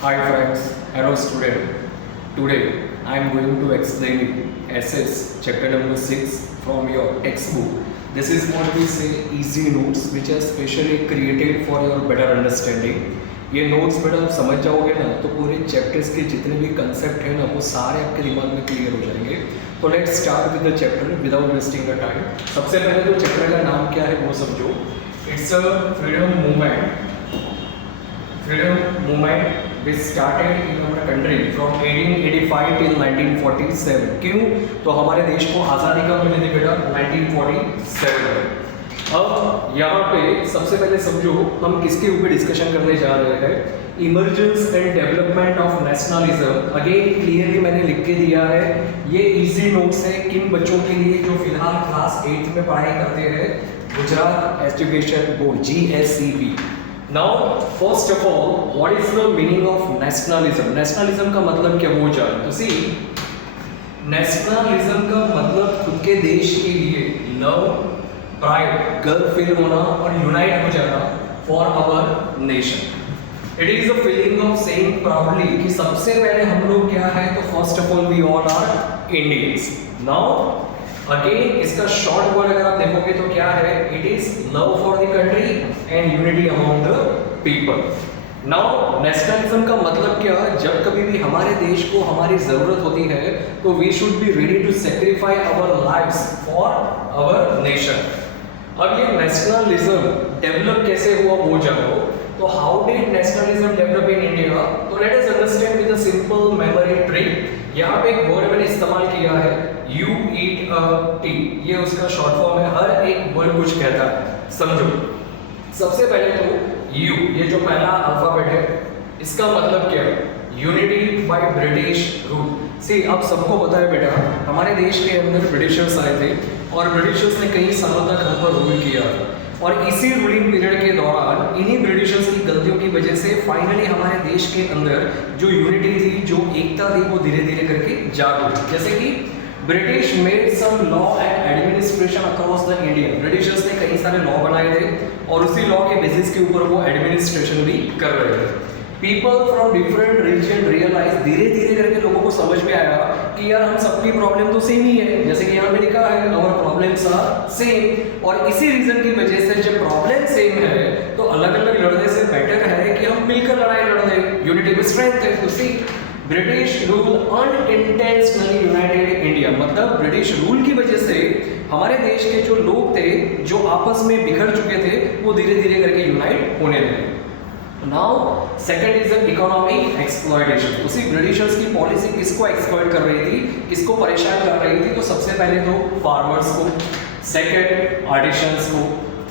Hi friends, hello student. Today I am going to explain you SS chapter number 6 from your textbook. This is what we say easy notes which are specially created for your better understanding. ये notes बेटा आप समझ जाओगे ना तो पूरे chapters के जितने भी कंसेप्ट हैं ना वो सारे आपके दिमाग में क्लियर हो जाएंगे. तो let's start with the chapter without wasting the time. सबसे पहले तो चैप्टर का नाम क्या है वो समझो. It's a freedom movement. Freedom movement which started in our country from 1885 till 1947. क्यों? तो हमारे देश को आज़ादी कब मिली थी बेटा? 1947. अब यहाँ पे सबसे पहले समझो हम किसके ऊपर डिस्कशन करने जा रहे हैं. Emergence and development of nationalism. Again clearly मैंने लिख के दिया है. ये इजी नोट्स है किन बच्चों के लिए जो फिलहाल क्लास 8 में पढ़ाई करते हैं Gujarat education board GSEB. Now, first of all, what is the meaning of nationalism? Nationalism का मतलब क्या वो जान. तो see, nationalism का मतलब खुद के देश के लिए love, pride, गर्व फील होना और unite हो जाना for our nation. It is a feeling of saying proudly कि सबसे पहले हम लोग क्या है तो first of all we all are Indians. Now, again इसका शॉर्ट वर्ड अगर आप देखोगे तो क्या है. It is love for the country and unity among the people. Now nationalism का मतलब क्या है. जब कभी भी हमारे देश को हमारी जरूरत होती है तो we should be ready to sacrifice our lives for our nation. अब ये नेशनलिज्म डेवलप कैसे हुआ वो जानो. तो how did nationalism develop in India. तो let us understand with a simple memory trick. यहाँ पे एक वर्ड मैंने इस्तेमाल किया है यू ईट अ टी. ये उसका शॉर्ट फॉर्म है. हर एक वर्ड कुछ कहता है. समझो सबसे पहले तो यू ये जो पहला अल्फाबेट है इसका मतलब क्या है. Unity by British rule. See अब सबको पता है बेटा हमारे देश के अंदर ब्रिटिशर्स आए थे और ब्रिटिशर्स ने कई सालों तक हम पर रूल किया और इसी रूलिंग पीरियड के दौरान इन्हीं ब्रिटिशर्स की गलतियों की वजह से फाइनली हमारे देश के अंदर जो यूनिटी थी जो एकता थी वो धीरे धीरे करके जाग उठी. जैसे कि British made some law and administration across the India. Britishers ने कई सारे लॉ बनाए थे और उसी लॉ के बेसिस के ऊपर वो एडमिनिस्ट्रेशन भी कर रहे थे. People from different region realise धीरे धीरे करके लोगों को समझ में आया कि यार हम सबकी प्रॉब्लम तो सेम ही है. जैसे कि यहाँ पे लिखा है आवर प्रॉब्लम्स आर सेम. और इसी रीजन की वजह से जब प्रॉब्लम सेम है तो अलग अलग लड़ने से बेटर है कि हम मिलकर लड़ाई लड़ लें. यूनिटी में स्ट्रेंथ है. तो see British rule unintentionally united India. मतलब ब्रिटिश रूल की वजह से हमारे देश के जो लोग थे जो आपस में बिखर चुके थे वो धीरे धीरे करके यूनाइट होने लगे. Now second is the economic exploitation. उसी ब्रिटिशर्स की पॉलिसी किसको एक्सप्लॉइट कर रही थी, किसको परेशान कर रही थी. तो सबसे पहले तो फार्मर्स को, सेकंड आर्टिसंस को,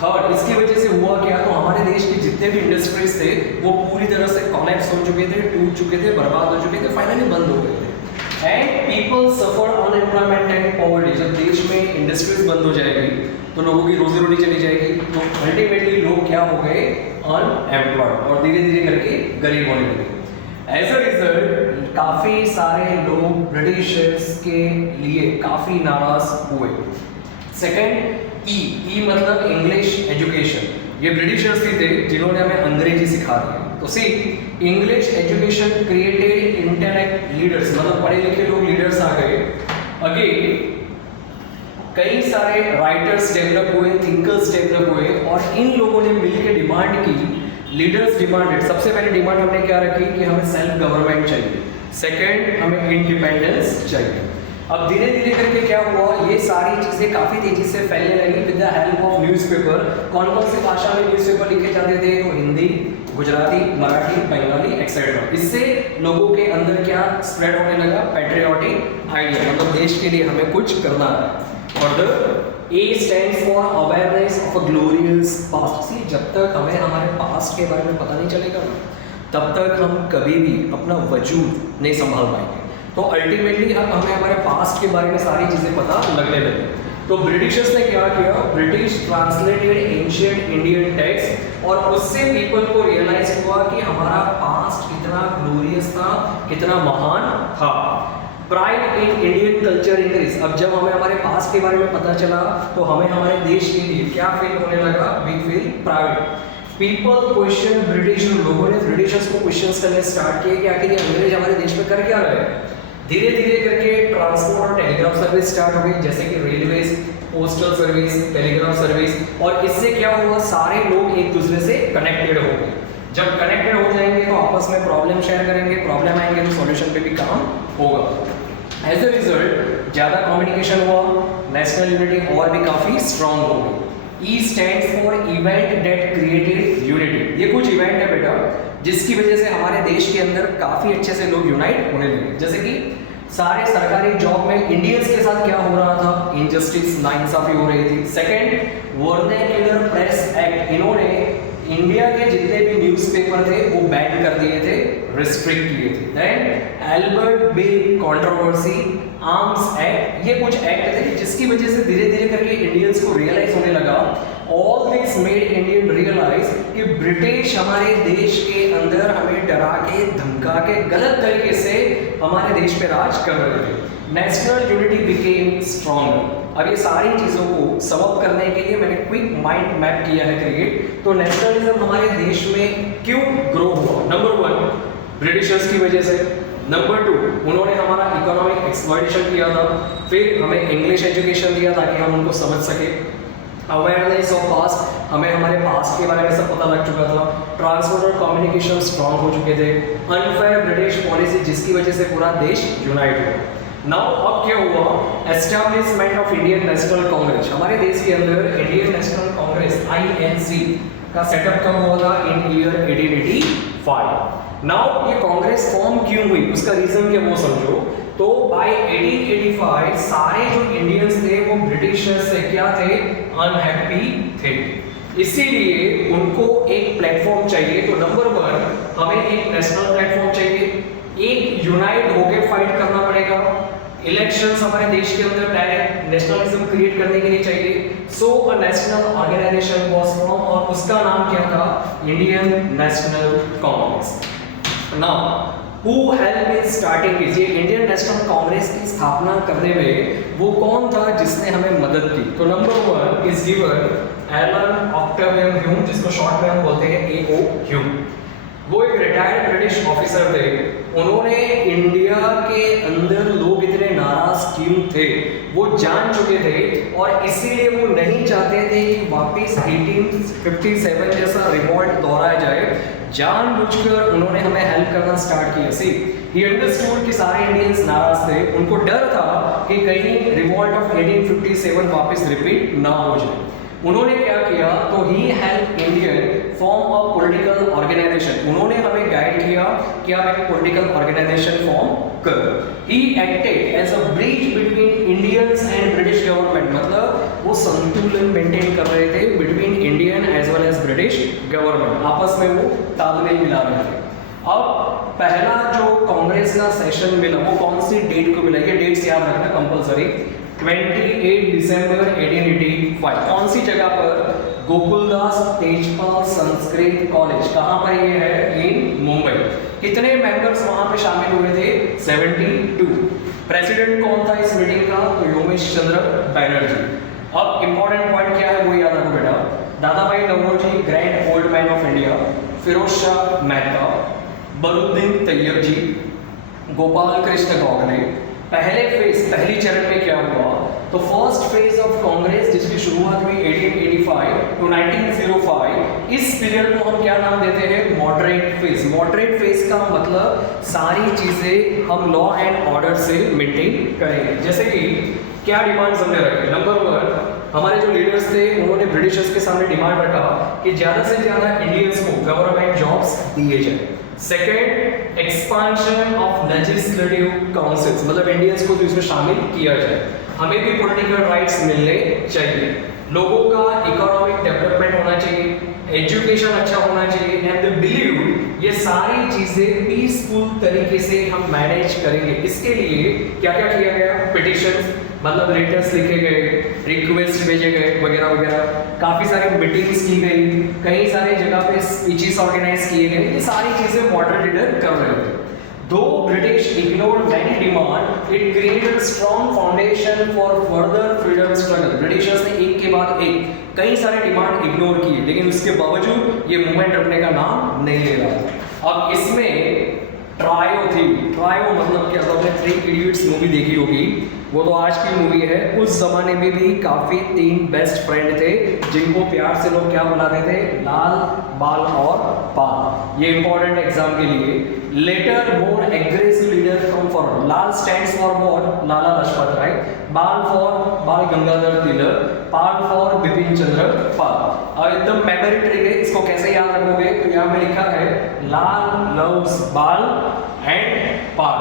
थर्ड इसकी वजह से हुआ क्या तो हमारे देश के जितने भी इंडस्ट्रीज थे वो पूरी तरह से कोलैप्स हो चुके थे, टूट चुके थे, बर्बाद हो चुके थे, फाइनली बंद हो गए थे. And people suffer unemployment and poverty. जब देश में इंडस्ट्रीज बंद हो जाएगी तो लोगों की रोजी रोटी चली जाएगी. तो अल्टीमेटली लोग क्या हो गए अनएम्प्लॉयड और धीरे धीरे करके गरीब होने लगे. एज अ रिजल्ट काफी सारे लोग ब्रिटिशर्स के लिए काफी नाराज हुए. सेकंड ई मतलब इंग्लिश एजुकेशन. ये ब्रिटिशर्स ही थे जिन्होंने हमें अंग्रेजी सिखा दी. तो see English education created intellect leaders. मतलब पढ़े लिखे लोग लीडर्स आ गए. अगेन कई सारे राइटर्स डेवलप हुए, थिंकर्स डेवलप हुए और इन लोगों ने मिलकर डिमांड की. Leaders demanded. सबसे पहले डिमांड हमने क्या रखी कि हमें सेल्फ गवर्नमेंट चाहिए. सेकंड हमें इंडिपेंडेंस चाहिए. अब धीरे धीरे करके क्या हुआ ये सारी चीजें काफी तेजी से फैलने लगी with the help of newspaper. कौन कौन सी भाषा में न्यूज़पेपर लिखे जाते थे तो हिंदी, गुजराती, मराठी, बंगाली एक्सेट्रा. इससे लोगों के अंदर क्या स्प्रेड होने लगा पैट्रियोटिक आइडिया. मतलब देश के लिए हमें कुछ करना है. और the A stands for awareness of a glorious past. See, जब तक हमें हमारे पास्ट के बारे में पता नहीं चलेगा ना तब तक हम कभी भी अपना वजूद नहीं संभाल पाएंगे. तो अल्टीमेटली हमें हमारे पास्ट के बारे में सारी चीज़ें पता लगने लगी. तो ब्रिटिशर्स ने क्या किया British translated ancient Indian text और उससे पीपल को रियलाइज हुआ कि हमारा पास्ट कितना ग्लोरियस था, कितना महान था. Pride in Indian culture increase. अब जब हमें हमारे पास्ट के बारे में पता चला तो हमें हमारे देश के लिए क्या फील होने लगा. We feel pride. People question British, लोगों ने ब्रिटिशर्स को क्वेश्चंस करने स्टार्ट किए कि आखिर ये अंग्रेज हमारे देश में कर क्या रहे हैं। धीरे धीरे करके ट्रांसपोर्ट और टेलीग्राफ सर्विस स्टार्ट हो गई, जैसे कि railways, postal service, telegraph service, और इससे क्या हुआ, सारे लोग एक दूसरे से कनेक्टेड हो गए। जब कनेक्टेड हो जाएंगे तो आपस में प्रॉब्लम शेयर करेंगे, प्रॉब्लम आएंगे तो सॉल्यूशन पे भी काम होगा। एज अ रिजल्ट ज़्यादा कम्युनिकेशन हुआ, नेशनल यूनिटी और भी काफ़ी स्ट्रांग हो गई। E stands for event that created unity। ये कुछ इवेंट है बेटा जिसकी वजह से हमारे देश के अंदर काफी अच्छे से लोग यूनाइट होने लगे। जैसे कि सारे सरकारी जॉब में इंडियंस के साथ क्या हो रहा था, इनजस्टिस, नाइंसाफी हो रही थी। सेकंड, वर्नाक्युलर प्रेस एक्ट, इन्होंने इंडिया के जितने भी न्यूज़पेपर थे वो बैन कर दिए थे, रिस्ट्रिक्ट किए थे। Then Ilbert bill controversy, arms act, ये कुछ एक्ट थे जिसकी वजह से धीरे धीरे करके इंडियंस को रियलाइज होने लगा। All this made Indian realise कि ब्रिटिश हमारे देश के अंदर हमें डरा के, धमका के, गलत तरीके से हमारे देश पे राज कर रहे थे। National unity became stronger. अब ये सारी चीज़ों को सम अप करने के लिए मैंने क्विक माइंड मैप किया है क्रिएट। तो नेशनलिज्म हमारे देश में क्यों ग्रो हुआ? नंबर 1, ब्रिटिशर्स की वजह से। नंबर 2, उन्होंने हमारा इकोनॉमिक एक्सप्लॉइटेशन किया था। फिर हमें इंग्लिश एजुकेशन दिया ताकि हम उनको समझ सके। अवेयरनेस ऑफ पास्ट, हमें हमारे पास्ट के बारे में सब पता लग चुका था। ट्रांसपोर्ट और कम्युनिकेशन स्ट्रांग हो चुके थे। अनफेयर ब्रिटिश पॉलिसी जिसकी वजह से पूरा देश यूनाइट हुआ। नाउ अब क्या हुआ, establishment of Indian National Congress. हमारे देश के अंदर इंडियन नेशनल कांग्रेस INC का सेटअप कब हुआ था? इन ईयर 1885। नाउ ये कांग्रेस फॉर्म क्यों हुई, उसका रीजन क्या वो समझो। तो बाय 1885 सारे जो इंडियंस थे वो ब्रिटिशर्स से क्या थे, अनहैप्पी थे। इसीलिए उनको एक प्लेटफॉर्म चाहिए। तो नंबर 1, हमें एक नेशनल प्लेटफॉर्म चाहिए, एक यूनाइट होकर फाइट करना पड़ेगा। इलेक्शंस हमारे देश के अंदर डायरेक्ट नेशनलिज्म क्रिएट करने के लिए चाहिए। So a national organisation was form और उसका नाम क्या था, Indian National Congress. Now who help in starting this, ये इंडियन नेशनल कांग्रेस की स्थापना करने में वो कौन था जिसने हमें मदद की? तो number 1 is given Allan Octavian Hume, जिसको शॉर्ट में हम बोलते हैं AO ह्यूम। वो एक रिटायर्ड ब्रिटिश ऑफिसर थे। उन्होंने इंडिया के अंदर लोग इतने नाराज क्यों थे वो जान चुके थे और इसीलिए वो नहीं चाहते थे कि वापस 1857 जैसा रिवॉल्ट दोहराया जाए। जानबूझकर उन्होंने हमें हेल्प करना स्टार्ट किया। सी ही अंडरस्टूड कि सारे इंडियंस नाराज थे, उनको डर था कि कहीं रिवॉल्ट ऑफ 1857 वापस रिपीट ना हो जाए। उन्होंने क्या किया, तो he help Indian form a political organisation. उन्होंने हमें गाइड किया कि आप एक पॉलिटिकल ऑर्गेनाइजेशन फॉर्म करो। He acted as a bridge between Indians and British government, मतलब वो संतुलन मेंटेन कर रहे थे between Indian as well as British government, आपस में वो तालमेल मिला रहे थे। अब पहला जो कांग्रेस का सेशन मिला वो कौन सी डेट को मिला, ये डेट्स याद रखना कंपलसरी। 28 दिसंबर 1885। कौन सी जगह पर? गोकुलदास तेजपाल संस्कृत कॉलेज। कहां पर ये है? इन मुंबई। कितने मेंबर्स वहां पे शामिल हुए थे? 72। प्रेसिडेंट कौन था इस मीटिंग का? तो योमेश चंद्र बैनर्जी। अब इंपॉर्टेंट पॉइंट क्या है वो याद रखो बेटा। Dadabhai Naoroji, grand old man of India, Firoz Shah Mehta, Badruddin Tyabji, Gopal Krishna Gokhale. पहली चरण में क्या हुआ, तो फर्स्ट फेज ऑफ कांग्रेस जिसकी शुरुआत हुई 1885 टू 1905, इस पीरियड को हम क्या नाम देते हैं? Moderate phase. मॉडरेट फेज का मतलब सारी चीजें हम लॉ एंड ऑर्डर से मेंटेन करेंगे। जैसे कि क्या डिमांड्स हमने रखे? नंबर 1, हमारे जो लीडर्स थे उन्होंने ब्रिटिशर्स के सामने डिमांड रखा कि ज्यादा से ज्यादा इंडियंस को गवर्नमेंट जॉब्स दिए जाए। Second, expansion of legislative councils, मतलब इंडियंस को भी उसमें शामिल किया जाए। हमें भी पॉलिटिकल राइट्स मिलने चाहिए। लोगों का इकोनॉमिक डेवलपमेंट होना चाहिए, एजुकेशन अच्छा होना चाहिए एंड दे बिलीव ये सारी चीजें पीसफुल तरीके से हम मैनेज करेंगे। इसके लिए क्या क्या किया गया? पिटिशन, मतलब लेटर्स लिखे गए, रिक्वेस्ट भेजे गए वगैरह वगैरह। काफ़ी सारे मीटिंग्स की गई, कई सारे जगह पे स्पीचेस ऑर्गेनाइज किए गए। ये सारी चीज़ें मॉडरेट लीडर कर रहे थे। दो British ignored many demand, it created a strong foundation for further freedom struggle. Britishers ने एक के बाद एक कई सारे डिमांड इग्नोर किए, लेकिन उसके बावजूद ये मूवमेंट रखने का नाम नहीं ले रहा था। अब इसमें ट्रायो थी, ट्रायो मतलब क्या, तो आपने थ्री इडियट्स मूवी देखी होगी, वो तो आज की मूवी है। उस जमाने में भी काफी तीन बेस्ट फ्रेंड थे जिनको प्यार से लोग क्या बुलाते थे, लाल, बाल और पाल। ये इंपॉर्टेंट एग्जाम के लिए। Later more aggressive leader come forward. Lal stands for what, Lala Lajpat Rai. Bal for Bal Gangadhar Tilak. Pal for Bipin Chandra Pal. और एकदम मेमोरी ट्रिक है, इसको कैसे याद रखोगे, तो यहाँ पे लिखा है लाल लव्स बाल एंड पाल,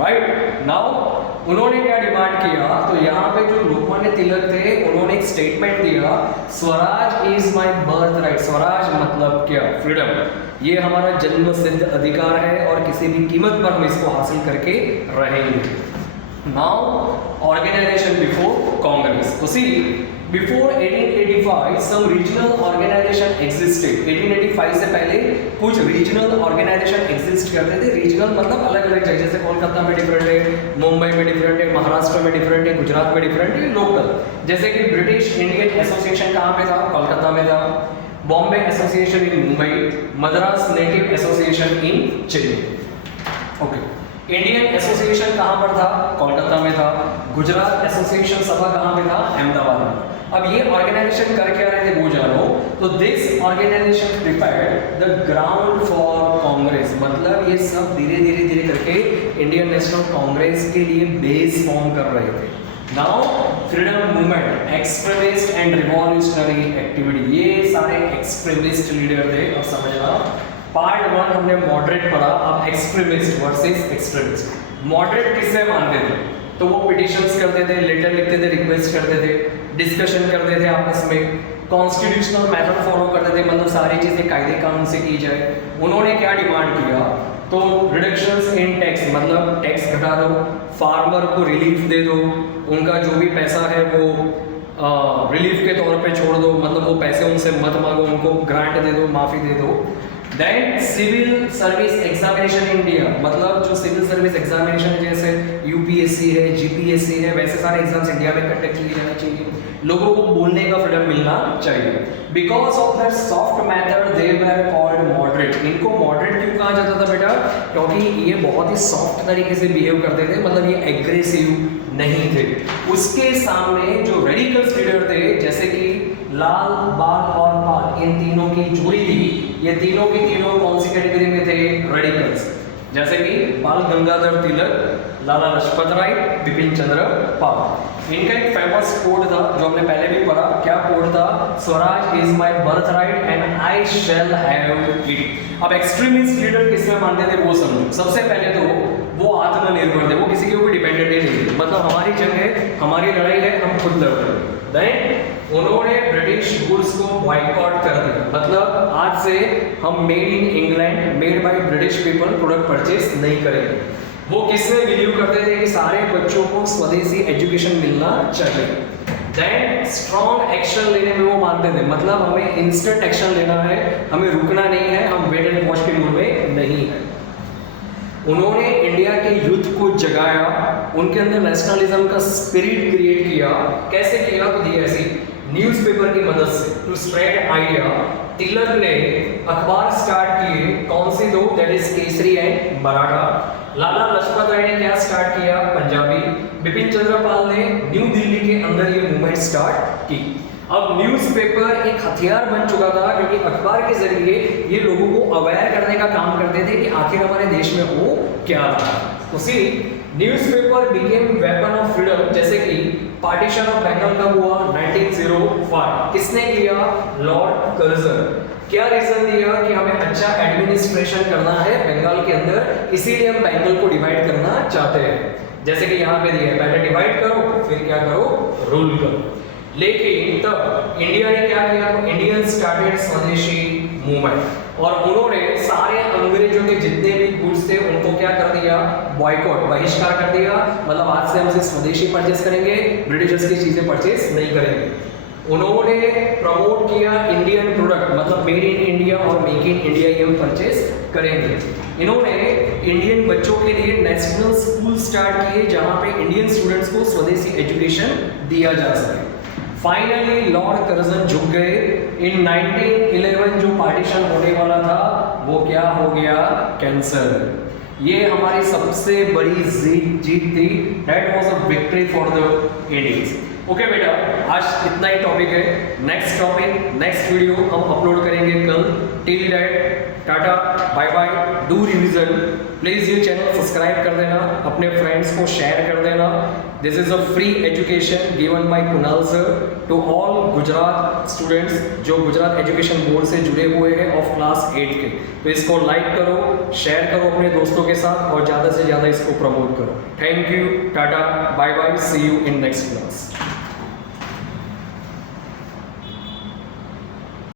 राइट। नाउ उन्होंने क्या डिमांड किया, तो यहाँ पे जो लोकमान्य तिलक थे उन्होंने एक स्टेटमेंट दिया, Swaraj is my birth right. Swaraj मतलब क्या, फ्रीडम। ये हमारा जन्म सिद्ध अधिकार है और किसी भी कीमत पर हम इसको हासिल करके रहेंगे। Now organisation before Congress. तो see before 1885 some regional organisation existed. 1885 से पहले कुछ रीजनल ऑर्गेनाइजेशन एग्जिस्ट करते थे। रीजनल मतलब अलग अलग जगह, जैसे कोलकाता में डिफरेंट है, मुंबई में डिफरेंट है, महाराष्ट्र में डिफरेंट है, गुजरात में डिफरेंट है, लोकल। जैसे कि ब्रिटिश इंडियन एसोसिएशन कहाँ पे था, कोलकाता में था। Bombay association in Mumbai, Madras native association in Chennai. Okay, Indian association कहाँ पर था, कोलकाता में था। गुजरात एसोसिएशन सभा कहाँ पे था, अहमदाबाद में। अब ये ऑर्गेनाइजेशन कर क्या रहे थे वो जानो। तो this organisation prepared the ground for Congress, मतलब ये सब धीरे धीरे धीरे करके इंडियन नेशनल कांग्रेस के लिए बेस फॉर्म कर रहे थे। Now freedom movement, extremist and revolutionary activity, ये सारे एक्सट्रीमिस्ट लीडर थे। और समझना पार्ट 1 हमने मॉडरेट पढ़ा, अब एक्सट्रीमिस्ट वर्सेस एक्सट्रीमिस्ट। मॉडरेट किससे मानते थे, तो वो पिटिशंस करते थे, लेटर लिखते थे, रिक्वेस्ट करते थे, डिस्कशन करते थे आपस में, कॉन्स्टिट्यूशनल मेथड फॉलो करते थे, मतलब सारी चीजें कायदे कानून से की जाए। उन्होंने क्या डिमांड किया, तो रिडक्शंस इन टैक्स, मतलब टैक्स घटा दो, फार्मर को रिलीफ दे दो, उनका जो भी पैसा है वो रिलीफ के तौर पे छोड़ दो, मतलब वो पैसे उनसे मत मांगो, उनको ग्रांट दे दो, माफी दे दो। Then civil service examination India, मतलब जो सिविल सर्विस एग्जामिनेशन जैसे यूपीएससी है, जीपीएससी है, वैसे सारे एग्जाम्स इंडिया में कंडक्ट किए जाने चाहिए। लोगों को बोलने का फ्रीडम मिलना चाहिए। Because of that soft method they were called moderate. इनको मॉडरेट क्यों कहा जाता था बेटा, क्योंकि ये बहुत ही सॉफ्ट तरीके से बिहेव करते थे, मतलब ये एग्रेसिव नहीं थे। उसके सामने जो रेडिकल्स लीडर थे, जैसे कि लाल, बाल और पाल, इन तीनों की जोड़ी थी। ये तीनों की तीनों कौन सी कैटेगरी में थे, रेडिकल्स। जैसे कि बाल गंगाधर तिलक, लाला लाजपत राय, बिपिन चंद्र पाल। इनका एक फेमस कोड था जो हमने पहले भी पढ़ा। क्या कोड था, Swaraj is my birth right and I shall have it. अब एक्सट्रीमिस्ट लीडर किसमें मानते थे वो समझो। सबसे पहले तो वो आत्मनिर्भर थे, वो किसी के ऊपर डिपेंडेंट ही नहीं थे, मतलब हमारी जंग है, हमारी लड़ाई है, हम खुद लड़ रहे हैं। देन उन्होंने ब्रिटिश गुड्स को बॉयकॉट कर दिया, मतलब आज से हम made in England, made by British people product purchase नहीं करेंगे। वो किसमें बिलीव करते थे कि सारे बच्चों को स्वदेशी एजुकेशन मिलना चाहिए। देन स्ट्रॉन्ग एक्शन लेने में वो मानते थे, मतलब हमें इंस्टेंट एक्शन लेना है, हमें रुकना नहीं है, हम वेट एंड वॉच के मूड में नहीं है। उन्होंने इंडिया के यूथ को जगाया, उनके अंदर नेशनलिज्म का स्पिरिट क्रिएट किया। कैसे किया, तो दिया ऐसी न्यूज़पेपर की मदद से, टू स्प्रेड आइडिया। तिलक ने अखबार स्टार्ट किए, कौन सी दो, that is Kesari and Maratha. Lala Lajpat Rai ने क्या स्टार्ट किया, पंजाबी। बिपिन चंद्र पाल ने न्यू दिल्ली के अंदर ये मूवमेंट स्टार्ट की। अब न्यूज़पेपर एक हथियार बन चुका था, क्योंकि अखबार के जरिए ये लोगों को अवेयर करने का काम करते थे कि आखिर हमारे देश में हो क्या रहा। तो see newspaper became weapon of freedom. जैसे कि पार्टीशन ऑफ बंगाल कब हुआ, 1905। किसने किया, लॉर्ड कर्जन। क्या रीजन दिया कि हमें अच्छा एडमिनिस्ट्रेशन करना है बंगाल के अंदर, इसीलिए हम बंगाल को डिवाइड करना चाहते हैं। जैसे कि यहाँ पे दिया है, पहले डिवाइड करो, फिर क्या करो, रूल करो। लेकिन तब इंडिया ने क्या किया, इंडियन स्टार्टेड स्वदेशी मूवमेंट, और उन्होंने सारे अंग्रेजों के जितने भी गुड्स थे उनको क्या कर दिया, बॉयकॉट, बहिष्कार कर दिया। मतलब आज से हम सिर्फ स्वदेशी परचेस करेंगे, ब्रिटिशर्स की चीजें परचेस नहीं करेंगे। उन्होंने प्रमोट किया इंडियन प्रोडक्ट, मतलब मेड इन इंडिया और मेक इन इंडिया ये हम परचेस करेंगे। इन्होंने इंडियन बच्चों के लिए नेशनल स्कूल स्टार्ट किए जहां पे इंडियन स्टूडेंट्स को स्वदेशी एजुकेशन दिया जा सके। फाइनली लॉर्ड कर्जन झुक गए। इन 1911 जो पार्टीशन होने वाला था वो क्या हो गया, कैंसर। ये हमारी सबसे बड़ी जीत थी। That was a victory for the Indians. Okay बेटा, आज इतना ही टॉपिक है। नेक्स्ट टॉपिक, नेक्स्ट वीडियो हम अपलोड करेंगे कल। Till that tata bye bye, do revision. Please ये चैनल सब्सक्राइब कर देना, अपने फ्रेंड्स को शेयर कर देना। This is a free education given by Kunal sir to all Gujarat students जो गुजरात एजुकेशन बोर्ड से जुड़े हुए हैं ऑफ क्लास 8 के। तो इसको लाइक करो, शेयर करो अपने दोस्तों के साथ और ज़्यादा से ज़्यादा इसको प्रमोट करो। Thank you, tata bye bye, see you in next class.